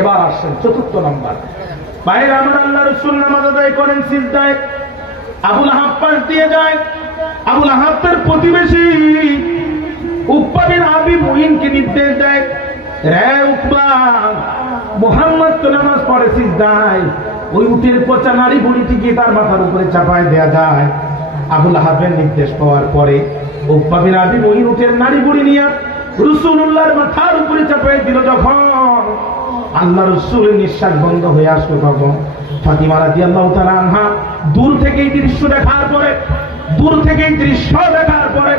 এবার আসছেন চতুর্থ নাম্বার। বাইরে আমার আল্লাহ রাসূল নামাজ আদায় করেন সিজদায়, আবু লাহাব পাশ দিয়ে যায়। আবু লাহাবের প্রতিবেশী উকবা বিন আবি মুঈনকে নির্দেশ দেয়, রে উকবা, মুহাম্মদ তো নামাজ পড়ে সিজদায়, ওই উটের পচা নাড়ি বুড়িটিকে তার মাথার উপরে চাপায় দেয়া যায়। আবু লাহাবের নির্দেশ পাওয়ার পরে উকবা বিন আবি মুঈন উটের নাড়ি বুড়ি নিয়ে রাসূলুল্লাহর মাথার উপরে চাপায় দিল। যখন আল্লাহ রাসূলের নিঃশ্বাস বন্ধ হয়ে আসলো, তখন ফাতিমা রাদিয়াল্লাহু তাআলা আনহা দূর থেকে এই দৃশ্য দেখার পরে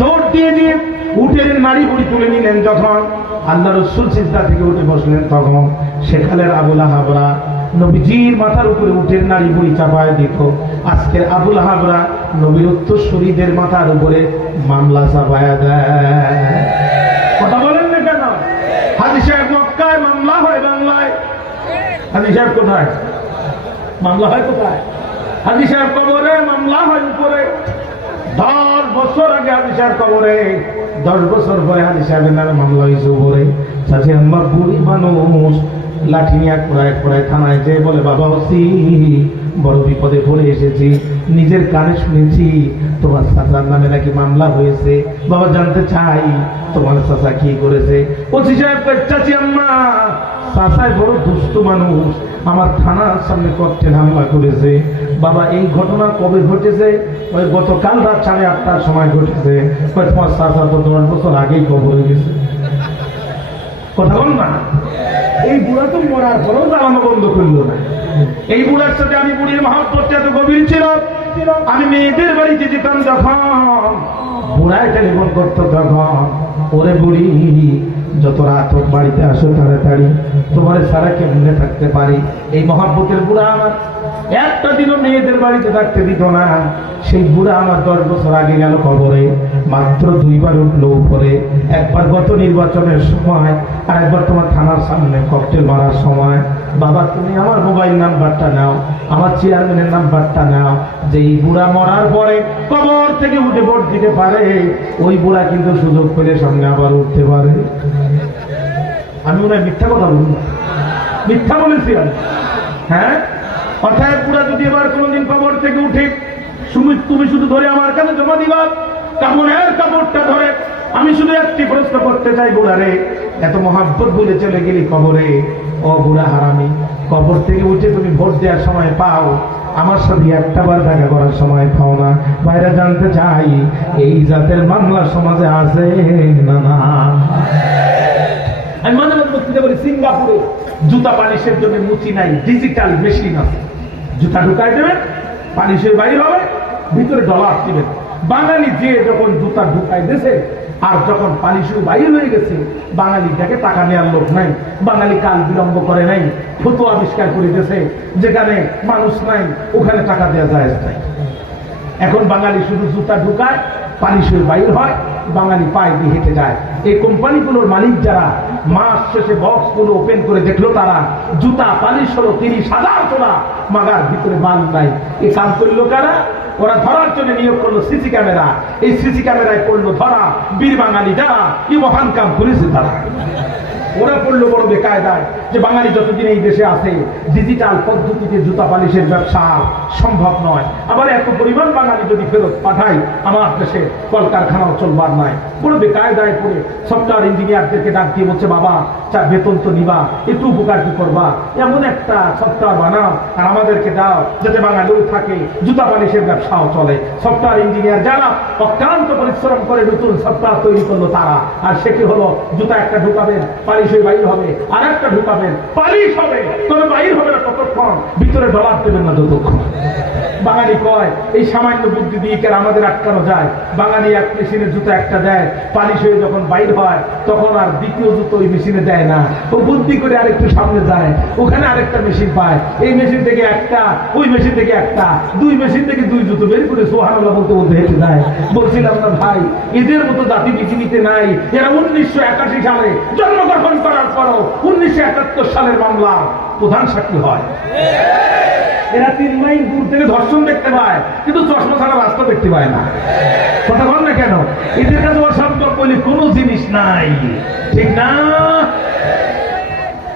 দৌড় দিয়ে উটের নাড়ি বুড়ি তুলে নিলেন। যখন আল্লাহ রাসূল সিজদা থেকে উঠে বসলেন, তখন সেখানের আবু লাহাবরা নবীজির মাথার উপরে উটের নাড়ি বুড়ি চাপায় দিত। আজকের আবু লাহাবরা নবীর উত্তরসূরিদের মাথার উপরে মামলা চাপায়া দেয়। কথা বলেন না কেন? হাজী সাহেব মক্কায় মামলা হয় বাংলায়, হাজী সাহেব কোথায় মামলা হয়? কোথায়? হাজী সাহেব কবরে মামলা হয় উপরে। 10 বছর আগে হাজী সাহেব কবরে, 10 বছর পরে হাজী সাহেবের নামে মামলা হয়েছে উপরে। চাচি আম্মা বুড়ি মানুষ লাঠি নিয়ে এক থানায় যেয়ে বলে, বাবা ওসি, বড় বিপদে পড়ে এসেছি, নিজের কানে শুনেছি তোমার চাচার নামে নাকি মামলা হয়েছে, বাবা জানতে চাই তোমার চাচা কি করেছে। ওসি সাহেব, চাচি আম্মা, চাচায় বড় দুষ্ট মানুষ, আমার থানার সামনে ককটেল হামলা করেছে। বাবা এই ঘটনা কবে ঘটেছে? ওই গতকাল রাত 8:30টার সময় ঘটেছে। তোমার চাচা তো 10 বছর আগেই কবরে গেছে। কথা বল না। এই বুড়া তো মরার পরেও জ্বালানো বন্ধ করলো না। এই বুড়ার সাথে আমি বুড়ির মহব্বতটা এত গভীর ছিল, আমি মেয়েদের বাড়িতে যেতাম যখন বুড়ায় টেলিফোন করতো, তখন ওরে বুড়ি, যত রাত হোক বাড়িতে আসো তাড়াতাড়ি, তোমার সারা কেমনে থাকতে পারি। এই মহব্বতের বুড়া আমার একটা দিনও মেয়েদের বাড়িতে থাকতে দিত না। সেই বুড়া আমার 10 বছর আগে গেল কবরে, মাত্র 2 বার উঠলো উপরে। একবার গত নির্বাচনের সময়, আর একবার তোমার থানার সামনে ককটেল মারার সময়। বাবা তুমি আমার মোবাইল নাম্বারটা নাও, আমার চেয়ারম্যানের নাম্বারটা নাও, যে এই বুড়া মরার পরে কবর থেকে উঠে ভোট দিতে পারে, ওই বুড়া কিন্তু সুযোগ পেলে সামনে আবার উঠতে পারে। আমি মনে হয় মিথ্যা কথা বলুন, মিথ্যা বলেছি আমি? হ্যাঁ, অর্থাৎ বুড়া যদি এবার কোনোদিন কবর থেকে উঠে, তুমি শুধু ধরে আমার কাছে জমা দিবা কাপড়ের কাপড়টা ধরে। আমি শুধু একটি প্রশ্ন করতে চাই, বুড়ারে, এত মহাব্বত বলে চলে গেলি কবরে, ও বুড়া হারামি, কবর থেকে উঠে তুমি ভোট দেওয়ার সময় পাও, আমার সাথে একটা বার দেখা করার সময় পাও না। বাইরে জানতে চাই এই জাতের মামলা সমাজে আছে না? না। আমি মাঝে মাঝে বলতে বলি, সিঙ্গাপুরে জুতা পালিশের জন্য মুচি নাই, ডিজিটাল মেশিন আছে। জুতা ঢুকাই দেবেন, পালিশের বাইর হবে, ভিতরে ডলার দিবেন। বাঙালি যে যখন জুতা ঢুকাই দিয়েছে, আর যখন পালিশের বাইর হয়ে গেছে, বাঙালিটাকে টাকা নেওয়ার লোক নাই। বাঙালি কাল বিলম্ব করে নাই, ফটো আবিষ্কার করে দিয়েছে, যেখানে মানুষ নাই ওখানে টাকা দেওয়া যায় নাই। এখন বাঙালি শুধু জুতা ঢুকায়, পালিশের বাইর হয়, বাঙালি পায়ে দিয়ে হেঁটে যায়। এই কোম্পানিগুলোর মালিক যারা, মাস শেষে বক্সগুলো ওপেন করে দেখলো, তারা জুতা পালিশ হলো 30,000 টাকা, মাগার ভিতরে মাল নাই। এই কাজ করলো কারা? ওরা ধরার জন্য নিয়োগ করলো সিসি ক্যামেরা। এই সিসি ক্যামেরায় করলো ধরা বীর বাঙালি যারা, এই মহান কাম করেছে তারা। ওরা পড়লো বড় বেকায়দায় যে বাঙালি যতদিন এই দেশে আছে, ডিজিটাল পদ্ধতিতে জুতা পালিশের ব্যবসা সম্ভব নয়। আবার এত পরিমাণ বাঙালি যদি ফেরত পাঠাই, আমার দেশে কলকারখানাও চলবার নাই। বড় বেকায়দায় পড়ে সফটওয়্যার ইঞ্জিনিয়ারদেরকে ডাক দিয়ে বলছে, বাবা বেতন তো নিবা, একটু উপকার কি করবা, এমন একটা সফটওয়্যার বানাও আর আমাদেরকে দাও, যাতে বাঙালিও থাকে, জুতা পালিশের ব্যবসাও চলে। সফটওয়্যার ইঞ্জিনিয়ার যারা অক্লান্ত পরিশ্রম করে নতুন সফটওয়্যার তৈরি করলো তারা, আর সে কি হলো, জুতা একটা ঢুকাবেন, পালিশ হয়ে বাইর হবে, আর একটা ঢুকাবেন, পালিশ হবে, তবে বাইর হবে না ততক্ষণ, ভিতরে ডলার দেবেন না যতক্ষণ। বাঙালি কয় এই সামান্য বুদ্ধি দিয়ে কেন আমাদের আটকানো যায়? বাঙালি এক মেশিনের জুতো একটা দেয়, পালিশ হয়ে যখন বাইর হয় তখন আর দ্বিতীয় জুতো ওই মেশিনে দেয় না, ও বুদ্ধি করে আরেকটু সামনে যায়, ওখানে আরেকটা মেশিন পায়, এই মেশিন থেকে একটা, ওই মেশিন থেকে একটা, 2 মেশিন থেকে 2 জুতো বের করে সুবহানাল্লাহ বলতে বলতে হেঁটে যায়। বলছিলাম না ভাই, এদের মতো জাতি পৃথিবীতে নাই। এরা 1981 সালে জন্মগ্রহণ করার পরও 1971 সালের মামলা প্রধান সাক্ষী হয়। এরা 3 মাইল দূর থেকে ধর্ষণ দেখতে পায়, কিন্তু চশমা ছাড়া রাস্তা দেখতে পায় না। কথা বল না কেন? এদের কাছে অসম্ভব বলে কোনো জিনিস নাই, ঠিক না?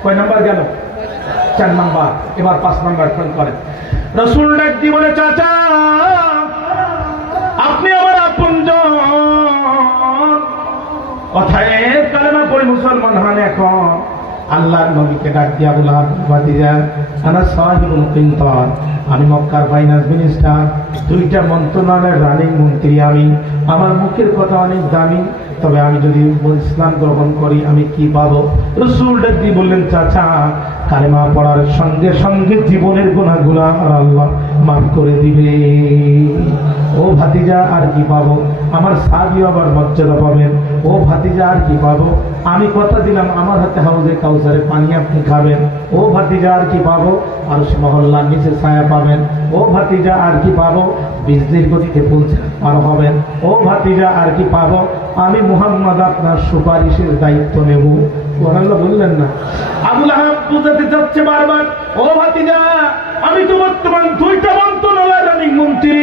কয় নাম্বার গেল? 4 নাম্বার। এবার 5 নাম্বার খেয়াল করেন। রাসূল ডাক দিয়ে বলে, চাচা আপনি আমার আপনজন, কথায় কালেমা পড়ে মুসলমান হন। এখন আল্লাহর নবীকে ডাক দিয়া বলা, ভাতিজা আনা সাহিবুল কিনতার, আমি মক্কার ফাইন্যান্স মিনিস্টার, 2টা মন্ত্রণালয়ের রানিং মন্ত্রী আমি। আমার মুখের কথা অনেক দামি, তবে আমি যদি ইসলাম গ্রহণ করি আমি কি পাবো? রাসূল ডাক দিয়ে বললেন, চাচা কালেমা পড়ার সঙ্গে সঙ্গে জীবনের গুনাহগুলো আর আল্লাহ মাফ করে দিবে। ও ভাতিজা আর কি পাবো? আমার সাহাবী আবার মর্যাদা পাবেন। ও ভাতিজা আর কি পাবো? আমি কথা দিলাম আমার হাতে হাউজে কাউসারে পানি আপনি খাবেন। ও ভাতিজা আর কি পাবো? আরশ মহল্লার নিচে ছায়া পাবেন। ও ভাতিজা আর কি পাবো? বীজদের গতিতে পৌঁছে পার হবেন। ও ভাতিজা আর কি পাবো? আমি মুহাম্মদ আপনার সুপারিশের দায়িত্ব নেব। সুবহানাল্লাহ বললেন না? আবু লাহাব বুঝাতে যাচ্ছে বারবার, ও ভাতিজা আমি তো বর্তমান 2টা মন্ত্রণালয়ের রানিং মন্ত্রী,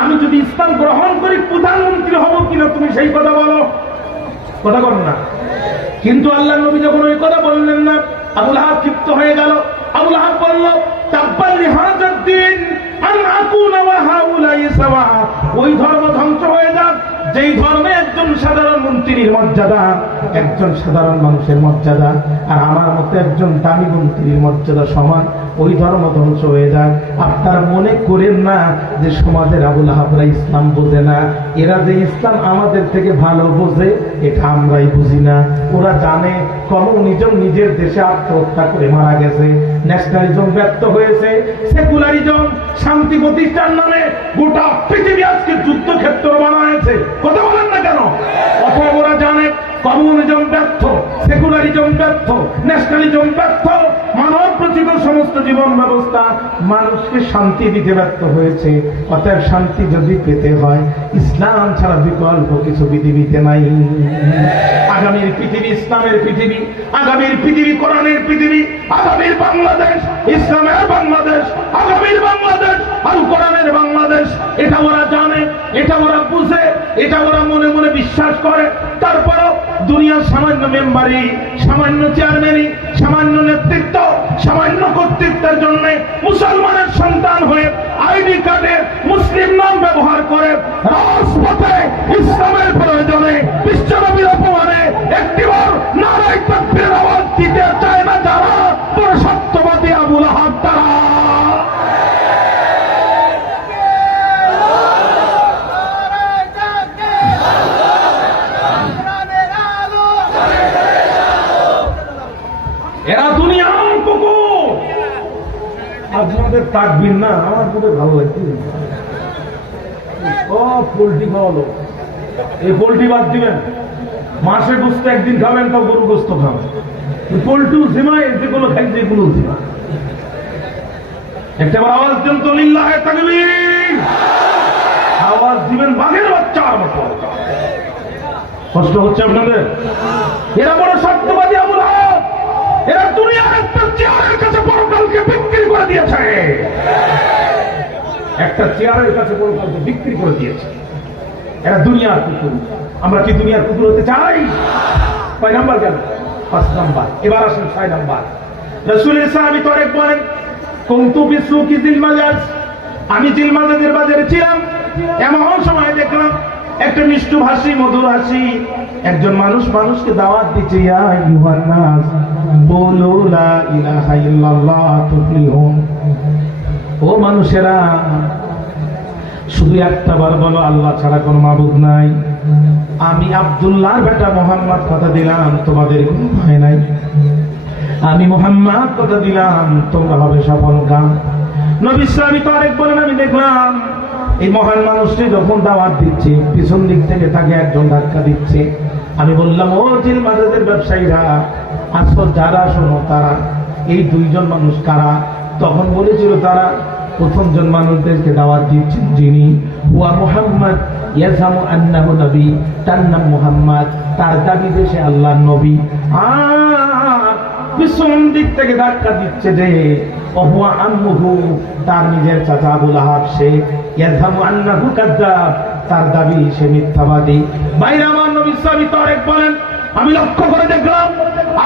আমি যদি ইসলাম গ্রহণ করি প্রধানমন্ত্রী হব কিনা তুমি সেই কথা বলো। কথা বল না। কিন্তু আল্লাহর নবী যখন ওই কথা বললেন না, আবু লাহাব ক্ষিপ্ত হয়ে গেল। আবু লাহাব বলল, তাব্বান লিহাযাদ দ্বীন আন আকুনা ওয়া হাউলাই সাওয়া, ওই ধর্ম ধ্বংস হয়ে যাক যেই ধর্মে একজন সাধারণ মন্ত্রীর মর্যাদা, একজন সাধারণ মানুষের মর্যাদা আর আমার মতো একজন দামি মন্ত্রীর মর্যাদা সমান, ওই ধর্ম ধ্বংস হয়ে যাক। আপনারা মনে করেন না যে সমাজের আবু লাহাবরা ইসলাম বোঝে না। এরা যে ইসলাম আমাদের থেকে ভালো বোঝে এটা আমরাই বুঝি না। ওরা জানে কমিউনিজম নিজের দেশে আত্মহত্যা করে মারা গেছে, ন্যাশনালিজম ব্যর্থ হয়েছে, সেকুলারিজম শান্তি প্রতিষ্ঠার নামে গোটা পৃথিবী আজকে যুদ্ধক্ষেত্র বানায়েছে। কথা বলেন না কেন? অথবা ওরা জানে কমিউনিজম ব্যর্থ, সেকুলারিজম ব্যর্থ, ন্যাশনালিজম ব্যর্থ, মানব রচিত সমস্ত জীবন ব্যবস্থা মানুষকে শান্তি দিতে ব্যর্থ হয়েছে। অতএব শান্তি যদি পেতে হয় ইসলাম ছাড়া বিকল্প কিছু পৃথিবীতে নাই। আগামীর পৃথিবী ইসলামের পৃথিবী, আগামীর পৃথিবী কোরআনের পৃথিবী, আগামীর বাংলাদেশ ইসলামের বাংলাদেশ, আগামীর বাংলাদেশ আর কোরআনের বাংলাদেশ। এটা ওরা জানে, এটা ওরা বুঝে, এটা ওরা মনে মনে বিশ্বাস করে। তারপরও দুনিয়ার সামান্য মেম্বারি, সামান্য চেয়ারম্যানি, সামান্য নেতৃত্ব, সামান্য কর্তৃত্বের জন্য মুসলমানের সন্তান হয়ে আইডি কার্ডে মুসলিম নাম ব্যবহার করে রাজপথে ইসলামের প্রয়োজনে বিশ্বনবীর অপমানে একটিবার নারায়ে তাকবীরের আওয়াজ দিতে চায় না যারা, পুরো সত্যবাদী আবু লাহাব তারা। এরা দুনিয়ার কুকুর। আপনাদের তাকবীর না আমার খুব ভালো লাগছে। পোল্ট্রি খাওয়ালো, এই পোল্ট্রি বাদ দিবেন, মাসে গোস্ত একদিন খাবেন, তো গরু গোস্ত খাবেন। পোল্ট্রি জিমায় যেগুলো খাই যেগুলো জিমা একটা আওয়াজ দেন তো লিল্লাহে তাকবীর। আওয়াজ দিবেন বাঘের বাচ্চার মতো। কষ্ট হচ্ছে আপনাদের? এরা বড় সত্যবাদী আবু লাহাব। এরা দুনিয়ার একটা চেয়ারের কাছে পরকালকে বিক্রি করে দিয়েছে। একটা চেয়ারের কাছে পরকালকে বিক্রি করে দিয়েছে। এরা দুনিয়ার কুকুর। আমরা কি দুনিয়ার কুকুর হতে চাই? 6 নাম্বার গেল, 5 নাম্বার। এবার আসেন 6 নাম্বার। রাসূলের সাহাবী তরেক বলেন, কুনতু বিসুকি জিলমাজাজ, আমি জিলমাজাজের বাজারে ছিলাম। এমন সময় দেখলাম একটা মিষ্টি ভাষী, মধুর হাসি একজন মানুষ মানুষকে দাওয়াত দিচ্ছে, ইয়া আইয়ুহান নাস বলো লা ইলাহা ইল্লাল্লাহ তুফলিহুন। ও মানুষেরা শুধু একটা বার বলো আল্লাহ ছাড়া কোনো মাবুদ নাই। আমি আব্দুল্লাহর বেটা মুহাম্মদ কথা দিলাম তোমাদের কোনো ভয় নাই। আমি মুহাম্মদ কথা দিলাম তোমরা হবে সফলকাম। নবী সাহাবী তারেক বলেন, আমি দেখলাম এই মহান মানুষটি যখন দাওয়াত দিচ্ছে পিছন দিক থেকে তাকে একজন ধাক্কা দিচ্ছে। আমি বললাম, ও জিলমাজাজের ব্যবসায়ীরা আসল যারা শোনো তারা, এই 2 জন মানুষ কারা? তখন বলেছিল তারা প্রথমজন মানুষদেরকে দাওয়াত দিচ্ছেন যিনি হুয়া মুহাম্মদ ইয়াজামু আন্নাহু নবী, তার নাম মুহাম্মদ, তার দাবি যে সে আল্লাহর নবী। আর পিছন দিক থেকে ধাক্কা দিচ্ছে যে ওহুয়া আম্মুহু, তার নিজের চাচা আবু লাহাব, সে ইয়াজামু আন্নাহু কাযযাব, তার দাবি সে মিথ্যাবাদী। ভাইরা আমার, নবী সাহাবী তারেক বলেন, আমি লক্ষ্য করে দেখলাম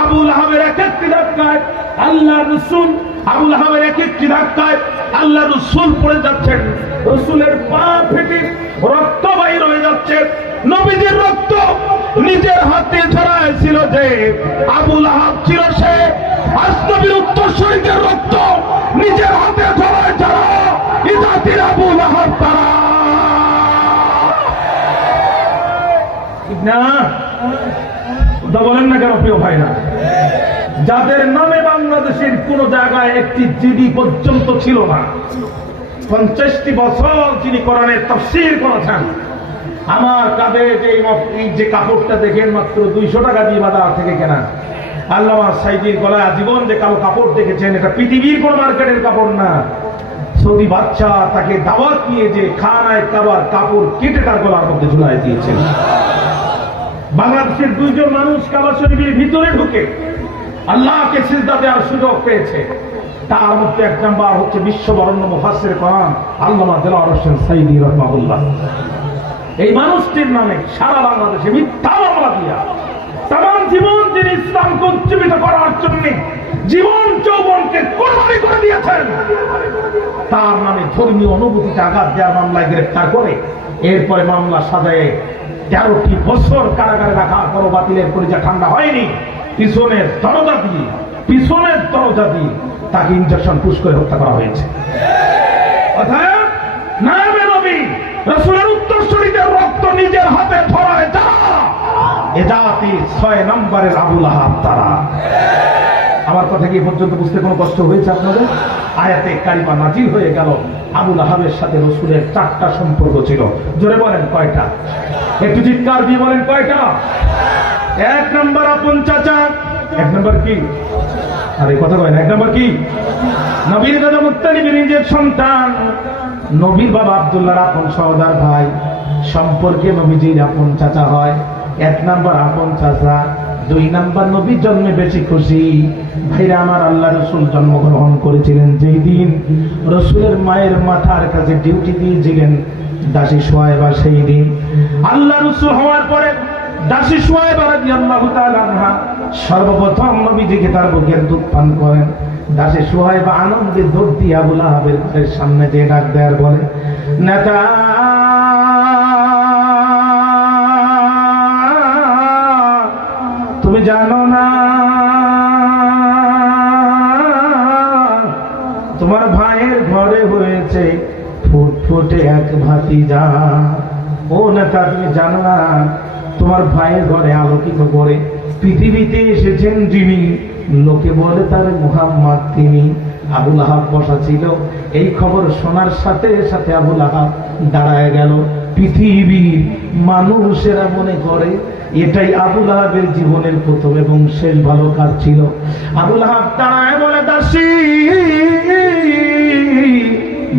আবু লাহাবের এক একটি ধাক্কায় আল্লাহ রসুল, আবু লাহাবের এক একটি ধাক্কায় আল্লাহ রসুল পড়ে যাচ্ছেন, রসুলের পা ফেটে রক্ত বাইর হয়ে যাচ্ছে। নবীজির রক্ত নিজের হাতে ছড়ায় ছিল যে আবু লাহাব ছিল সে, নবীর উত্তরসূরিদের রক্ত নিজের হাতে ছড়ায় যারা এই জাতির আবু লাহাব তারা। ঠিক না? কথা বলেন না কেন প্রিয় ভাইরা? যাদের নামে বাংলাদেশের কোন জায়গায় একটি জিডি পর্যন্ত ছিল না, 50টি বছর যিনি কোরআনের তাফসীর করেছেন, আমার কাঁধে এই যে কাপড়টা দেখেন মাত্র 200 টাকা দিয়ে বাজার থেকে কেনা, আল্লামা সাইদির গলায় আজীবন যে কালো কাপড় দেখেছেন, এটা পৃথিবীর কোন মার্কেটের কাপড় না। সৌদি বাচ্চা তাকে দাওয়াত নিয়ে যে খানায় কাবার কাপড় কেটে তার গলার মধ্যে ঝুলাই দিয়েছেন। বাংলাদেশের 2 জন মানুষ কাবা শরীফের ভিতরে ঢুকে আল্লাহকে সিজদা দেওয়ার সুযোগ পেয়েছে। তার মধ্যে 1 নাম্বার হচ্ছে বিশ্ববরণ্য মুফাসসির কোরআন আল্লামা দেলোয়ার হোসেন সাইদি রাহমাহুল্লাহ। এই মানুষটির নামে সারা বাংলাদেশে মিথ্যা মামলা দিয়া তামাম জীবন তিনি ইসলামকে উজ্জীবিত করার জন্য জীবন যৌবনকে কোরবানি করে দিয়েছেন, তার নামে ধর্মীয় অনুভূতিতে আঘাত দেওয়ার মামলায় গ্রেফতার করে এরপরে মামলা সাজায় 13টি বছর কারাগারে রাখার পরও বাতিলের কলিজা ঠান্ডা হয়নি। পিছনের দরজা দিয়ে তাকে ইনজেকশন পুশ করে হত্যা করা হয়েছে। অর্থাৎ নামে নবী রাসূলের উত্তরসূরিদের রক্ত নিজের হাতে ধরায় যারা, এ জাতি 6 নম্বরের আবু লাহাব তারা। আমার কথা কি পর্যন্ত বুঝতে কোনো কষ্ট হয়েছে আপনাদের? আয়াতে কারিমা নাজিল হয়ে গেল, আবু লাহাবের সাথে রাসূলের 4টা সম্পর্ক ছিল। জোরে বলেন কয়টা? একটু চিৎকার দিয়ে বলেন কয়টা? 1 নম্বর আপন চাচা। 1 নম্বর কি? আরে কথা কয় না। 1 নম্বর কি? নবীর দাদা মুত্তালিবের নিজের সন্তান, নবীর বাবা আব্দুল্লাহর আপন সহোদর ভাই, সম্পর্কে নবীজির আপন চাচা হয়। 1 নম্বর আপন চাচা। 2 নম্বর নবীর জন্মে বেশি খুশি। ভাইরা আমার, আল্লাহ রসুল জন্মগ্রহণ করেছিলেন যেই দিন রসুলের মায়ের মাথার কাছে ডিউটি দিয়েছিলেন দাসী সুহায়বা, সেই দিন আল্লাহ রসুল হওয়ার পরে দাসী সুহায়বা রাদিয়াল্লাহু তাআলা আনহা সর্বপ্রথম নবীজিকে তার বুকের দুধ পান করেন। দাসী সুহায়বা আনন্দে দৌড় দিয়ে আবু লাহাবের ঘরের সামনে দিয়ে ডাক দেয়ার বলে, নেতা তুমি জানো না তোমার ভাইয়ের ঘরে হয়েছে ফুটফুটে এক ভাতিজা। ও নেতা, তুমি জানো না তোমার ভাইয়ের ঘরে আলোকিত করে পৃথিবীতে এসেছেন যিনি, লোকে বলে তার মুহাম্মদ, তিনি। আবু লাহাব বসা ছিল। এই খবর শোনার সাথে সাথে আবু লাহাব দাঁড়ায় গেল। পৃথিবীর মানুষেরা মনে করে এটাই আবু লাহাবের জীবনের প্রথম এবং শেষ ভালো কাজ ছিল। আবু লাহাব দাঁড়ায় বলে, দাসী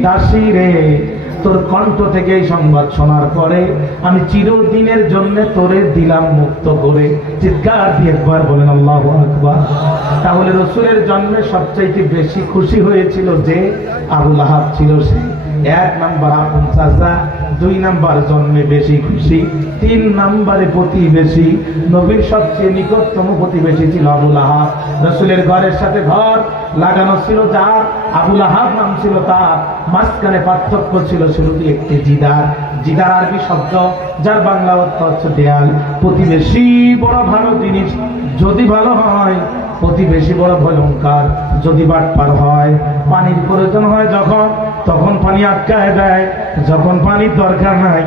দাসী রে, তোর কণ্ঠ থেকে এই সংবাদ শোনার পরে আমি চিরদিনের জন্য তোরে দিলাম মুক্ত করে। চিৎকার দিয়ে একবার বলেন আল্লাহু আকবার। তাহলে রসুলের জন্মে সবচাইতে বেশি খুশি হয়েছিল যে আবু লাহাব ছিল সে। 1 নম্বর আপন চাচা, 2 নম্বর জন্মে বেশি খুশি, 3 নম্বরে প্রতিবেশী। নবীর সবচেয়ে নিকটতম প্রতিবেশী ছিল আবু লাহাব। রসুলের ঘরের সাথে ঘর লাগানো ছিল যার, আবু লাহাব নাম ছিল তার। মাঝখানে পার্থক্য ছিল শুধু একটি জিদার। জিদার আরবি শব্দ, যার বাংলা অর্থ হচ্ছে দেয়াল। প্রতিবেশী বড় ভালো জিনিস যদি ভালো হয়, প্রতিবেশী বড় ভয়ঙ্কর যদি বাটপার হয়। পানির প্রয়োজন হয় যখন, তখন পানি আটকায় দেয়, যখন পানির দরকার নাই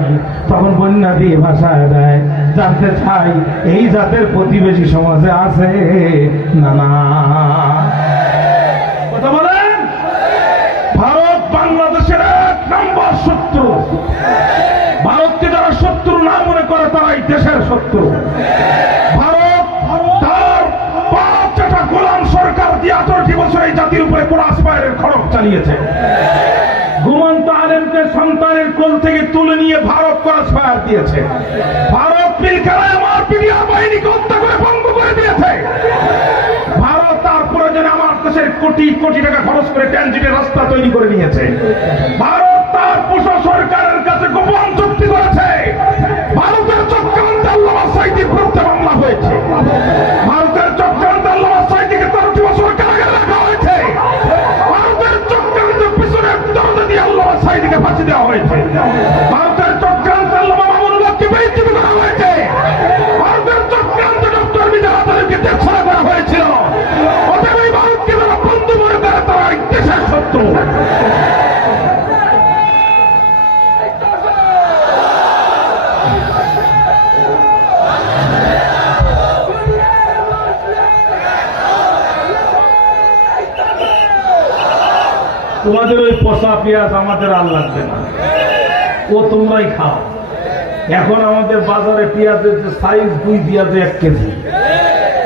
তখন বন্যা দিয়ে ভাসায় দেয়। জানতে চাই এই জাতের প্রতিবেশী সমাজে আছে না? না, কথা বলেন। ভারত বাংলাদেশের 1 নম্বর শত্রু। ভারতকে যারা শত্রু না মনে করে তারাই দেশের শত্রু। ভারত তার 5টা গোলাম সরকার দিয়ে 18 বছর এই জাতির উপরে ক্রস ফায়ারের খড়গ চালিয়েছে। ঘুমন্ত আলেমকে সন্তানের কোল থেকে তুলে নিয়ে ভারত ক্রস ফায়ার দিয়েছে। ভারত পিলখানায় আমার পিডিআর বাহিনীকে হত্যা করে ভঙ্গ করে দিয়েছে। ভারত তার প্রয়োজনে আমার দেশের কোটি কোটি টাকা খরচ করে ট্রানজিটের রাস্তা তৈরি করে নিয়েছে। ভারত তার পোষা সরকারের কাছে গোপন চুক্তি করেছে। ভারতের চক্রান্তে আল্লামা সাঈদীর বিরুদ্ধে মামলা হয়েছে। হয়েছে, ভারতের চক্রান্ত আল্লামা সাঈদীকে 13টি বছর কারাগারে রাখা হয়েছে, ভারতের চক্রান্তের পিছনে দরজা দিয়ে আল্লামা সাঈদীকে ফাঁসি দেওয়া হয়েছে, ভারতের চক্রান্ত আল্লামা মামুনুল হককে বেইজ্জতি করা হয়েছে, ভারতের চক্রান্ত ডক্টর মিজান আতাউরকে দেশছাড়া করা হয়েছিল। অতএব এই ভারতকে যারা বন্ধু মনে করে তারা এই দেশের শত্রু। তোমাদের ওই পচা পেঁয়াজ আমাদের আর লাগবে না, ও তোমরাই খাও। এখন আমাদের বাজারে পেঁয়াজের যে সাইজ 2 পেঁয়াজে 1 কেজি,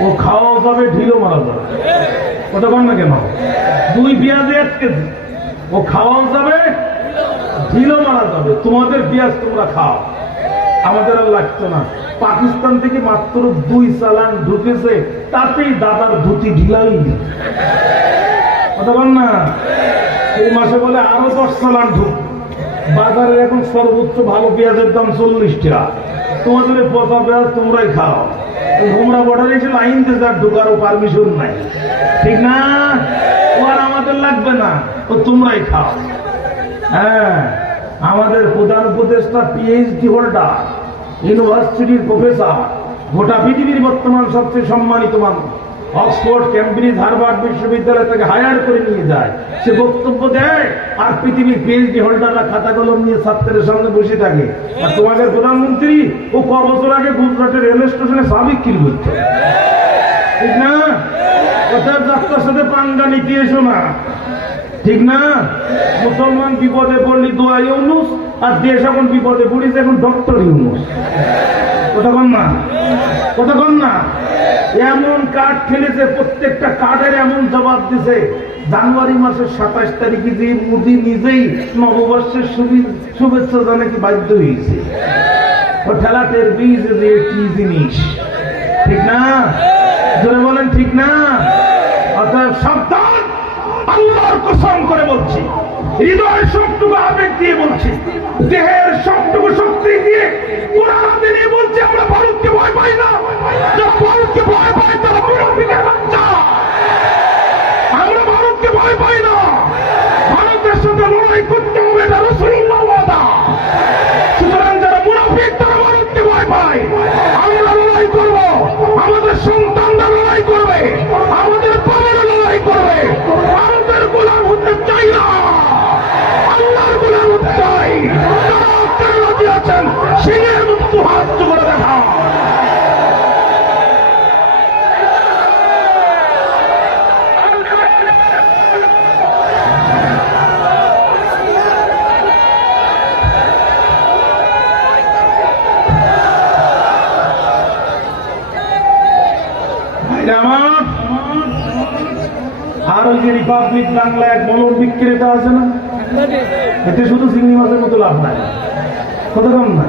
ও খাওয়া যাবে, ঢিলও মারা যাবে। ওটা কর না কেন? 2 পেঁয়াজে 1 কেজি, ও খাওয়াও যাবে, ঢিলও মারা যাবে। তোমাদের পেঁয়াজ তোমরা খাও, আমাদের আর লাগতো না। পাকিস্তান থেকে মাত্র 2 চালান ঢুকেছে, তাতেই দাদার ধুতি ঢিলাই। কথা বল না, এই মাসে বলে আরো 10 চালান ঢুক। বাজারে এখন সর্বোচ্চ ভালো পেঁয়াজের দাম 40 টাকা। তোমাদের পচা পেঁয়াজ তোমরাই খাও। ঘুমরা বর্ডারে এসে লাইন দিয়ে যার ঢুকারও পারমিশন নাই, ঠিক না? ও আর আমাদের লাগবে না, ও তোমরাই খাও। হ্যাঁ, আমাদের প্রধান উপদেষ্টা পিএইচডি হোল্ডার, ইউনিভার্সিটির প্রফেসর, গোটা পৃথিবীর বর্তমান সবচেয়ে সম্মানিত মানুষ। অক্সফোর্ড, ক্যামব্রিজ, হার্ভার্ড বিশ্ববিদ্যালয় থেকে হায়ার করে নিয়ে যায়, সে বক্তব্য দেয়, আর পৃথিবীর পিএইচডি হোল্ডাররা খাতা কলম নিয়ে ছাত্রের সামনে বসে থাকে। আর তোমাদের প্রধানমন্ত্রী ও ক বছর আগে গুজরাটের রেল স্টেশনে চা বিক্রি করতো, ঠিক না? ওদের যাত্রার সাথে পাঙ্গা নিতে এসো না, ঠিক না? মুসলমান বিপদে পড়লি দোয়া ইউনুস, আর দেশ এখন বিপদে পড়িছে এখন ডক্টর ইউনুস। কথা কন না, কথা কন না। এমন কার্ড খেলেছে, প্রত্যেকটা কার্ডের এমন জবাব দিছে। জানুয়ারি মাসের 27 তারিখে যে মোদি নিজেই নববর্ষের শুভেচ্ছা জানাতে বাধ্য হয়েছে। ও ঠেলাটের বীজ যে কি জিনিস, ঠিক না? জোরে বলেন, ঠিক না? অর্থাৎ সাবধান, আল্লাহর কসম করে বলছি, হৃদয়ের সবটুকু আবেগ দিয়ে বলছি, দেহের সবটুকু শক্তি দিয়ে কোরআন দিয়ে বলছি, আমরা ভারতকে ভয় পাই না। যারা ভারতকে ভয় পায় তারা মুনাফিকের বাচ্চা। আমরা ভারতকে ভয় পাই না, ভারতের সাথে লড়াই করতে হবে, এটা রাসূলুল্লাহ ওয়াদা। সুতরাং যারা মুনাফিক তারা ভারতকে ভয় পায়। আমরা লড়াই করব, আমাদের সন্তানরা লড়াই করবে, আমাদের বাবারা লড়াই করবে। ভারতের গোলাম হতে চাই না, আল্লাহর গোলাম হতে চাই। তারা রাজি আছেন, সিংহের মতো হাত করে দেখা। আর ওই যে রিপাবলিক বাংলা এক মলম বিক্রেতা আছে না, এতে শুধু চিংড়ি মাছের মতো লাভ নাই, কথা কম না।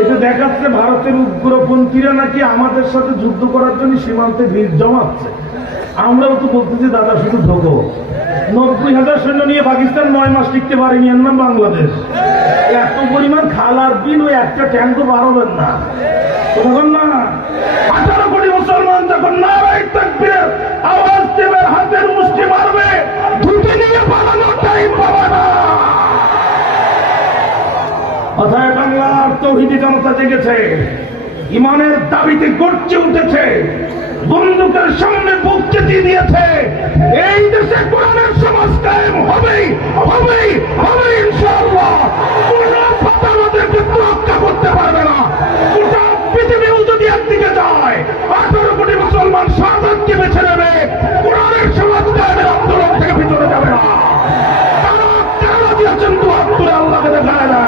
এতে দেখাচ্ছে ভারতের উগ্রপন্থীরা নাকি আমাদের সাথে যুদ্ধ করার জন্য সীমান্তে ভিড় জমাচ্ছে। আমরাও তো বলতেছি দাদা শুধু ঢোকো। 90,000 সৈন্য নিয়ে পাকিস্তান 9 মাস টিকতে পারেনি, এর নাম বাংলাদেশ। এত পরিমাণ খালার বিল ওই একটা ট্যাঙ্কও বাড়াবেন না, কথা কম না। 18 কোটি মুসলমান যখন নারায়ে তাকবীরের আওয়াজ দেবে, হাতের মুষ্টি মারবে, ধুতি নিয়ে পালানোর টাইম পাবে না। অতএব বাংলার তৌহিদি জনতা জেগেছে, ইমানের দাবিতে গর্জে উঠেছে, বন্দুকের সামনে বুক চেতিয়ে দিয়েছে। এই দেশে কোরআনের সমাজ কায়েম হবেই, হবেই, হবে ইনশাআল্লাহ। কোন ফাঁদ আমাদেরকে রক্ষা করতে পারবে না। গোটা পৃথিবীও যদি একদিকে যায়, 18 কোটি মুসলমান শাহাদাতকে বেছে নেবে, কোরআনের সমাজ কায়েমের আন্দোলন থেকে ভিতরে যাবে না। তারা কারা দিয়েছেন তো আব্দুল আল্লাহকে দেখায় না।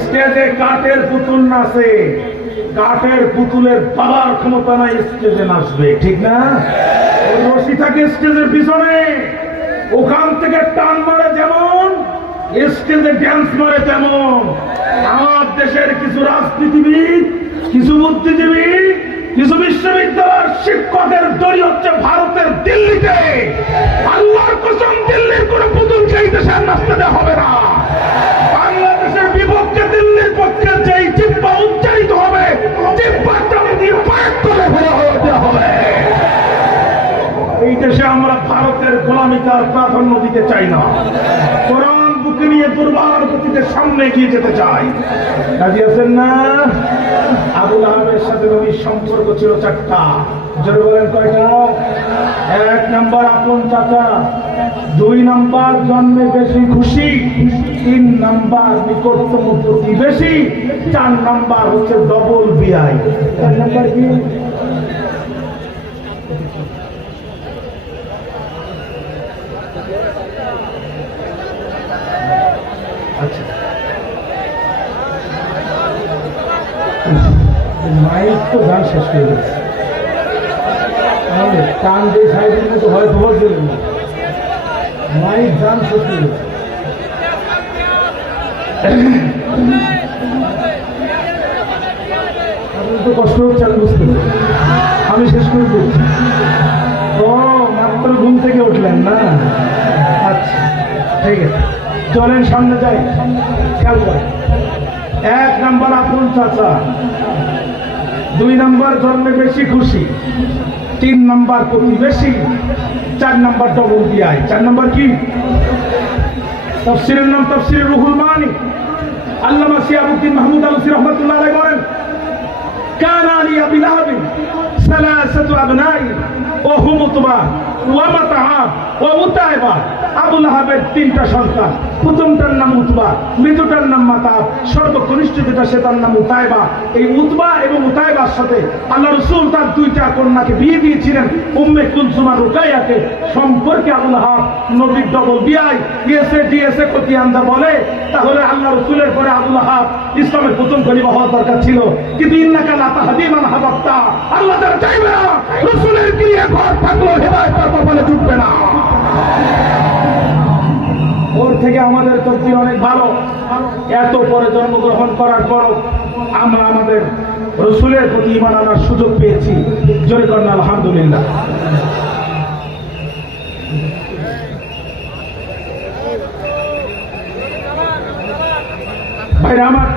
স্টেজে কাঠের পুতুল নাচে, কাঠের পুতুলের পাওয়ার ক্ষমতা নাই স্টেজে নাচবে, ঠিক না? ওই রশি থাকে স্টেজের পিছনে, ওখান থেকে টান মারে যেমন, স্টেজে ড্যান্স করে তেমন আমার দেশের কিছু রাজনীতিবিদ, কিছু বুদ্ধিজীবী, কিছু বিশ্ববিদ্যালয়ের শিক্ষকের দড়ি হচ্ছে ভারতের দিল্লিতে। আল্লাহর কসম, দিল্লির কোন পুতুলকে এই দেশে নাচতে দেওয়া হবে না। বাংলাদেশের বিপক্ষে দিল্লির পক্ষে যেই জিহ্বা উচ্চারিত হবে, জিহ্বাটা দিয়ে পায়ের তলে ফেলা হতে হবে। এই দেশে আমরা ভারতের গোলামিকে আর প্রাধান্য দিতে চাই না। কোরআন বুকে নিয়ে দুর্বার গতিতে সামনে এগিয়ে যেতে চাই। রাজি আছেন না? আবুল আহাবের সাথে নবীর সম্পর্ক ছিল চারটা। জোরে বলেন কয়টা? 1 নাম্বার আপন চাচা, 2 নাম্বার জন্মে বেশি খুশি, 3 নাম্বার নিকটতম প্রতিবেশী, 4 নাম্বার হচ্ছে ডবল বিআই। 4 নাম্বার কি? আচ্ছা, মাইক তো গান শেষ করে গেছে। টান দিয়ে সাইডের মতো হয় ধোয়া দিলেন না, মাইক গান শেষ করে গেছে। আপনার তো কষ্ট হচ্ছে, আমি বুঝতে পারি। আমি শেষ করে দিচ্ছি। ও মাত্র ঘুম থেকে উঠলেন না? আচ্ছা ঠিক আছে, চলেন সামনে যাই। খেয়াল করেন, 1 নাম্বার আপন চাচা, 2 নাম্বার জন্মে বেশি খুশি, 3 নাম্বার প্রতিবেশী, 4 নাম্বার ডবল বিআই। 4 নাম্বার কি? তাফসীরের নাম তাফসীরে রুহুল মানি। আল্লামা শিহাবুদ্দিন মাহমুদ আলসী রহমাতুল্লাহ আলাইহি বলেন, কানা লি আবি লাহাবিন সালাসাতু আবনাই ওয়া হুম উতবা ওয়া মাতাআব ওয়া মুতাইবা। আবু লাহাবের 3টা সন্তান, প্রথমটার নাম উতবা, মৃতটার নাম মাতাব, সর্বকনিষ্ঠ যেটা সেটার নাম উতাইবা। এই উতবা এবং উতাইবার সাথে আল্লাহ রাসূল তার 2টা কন্যাকে বিয়ে দিয়েছিলেন, উম্মে কুলসুম আর রুকাইয়াকে। সম্পর্কে আবু লাহাব নবীর ডবল বিআই। ডিএসএ কতিয়ান্দা বলে, তাহলে আল্লাহ রাসূলের পরে আবু লাহাব ইসলামের প্রথম খলিফা হওয়ার দরকার ছিল। কিন্তু ইন্নাকা লা তাহদি মান আহবাবতা, আল্লাহ যারা চাইবে না, রাসূলের গৃহে ঘর থাকলেও হেদায়েত তার কপালে জুটবে না। ওর থেকে আমাদের তকদির অনেক ভালো। এত পরে জন্মগ্রহণ করার পরও আমরা আমাদের রাসূলের প্রতি ঈমান আনার সুযোগ পেয়েছি। জোরে করেন আলহামদুলিল্লাহ। ভাইরা আমার,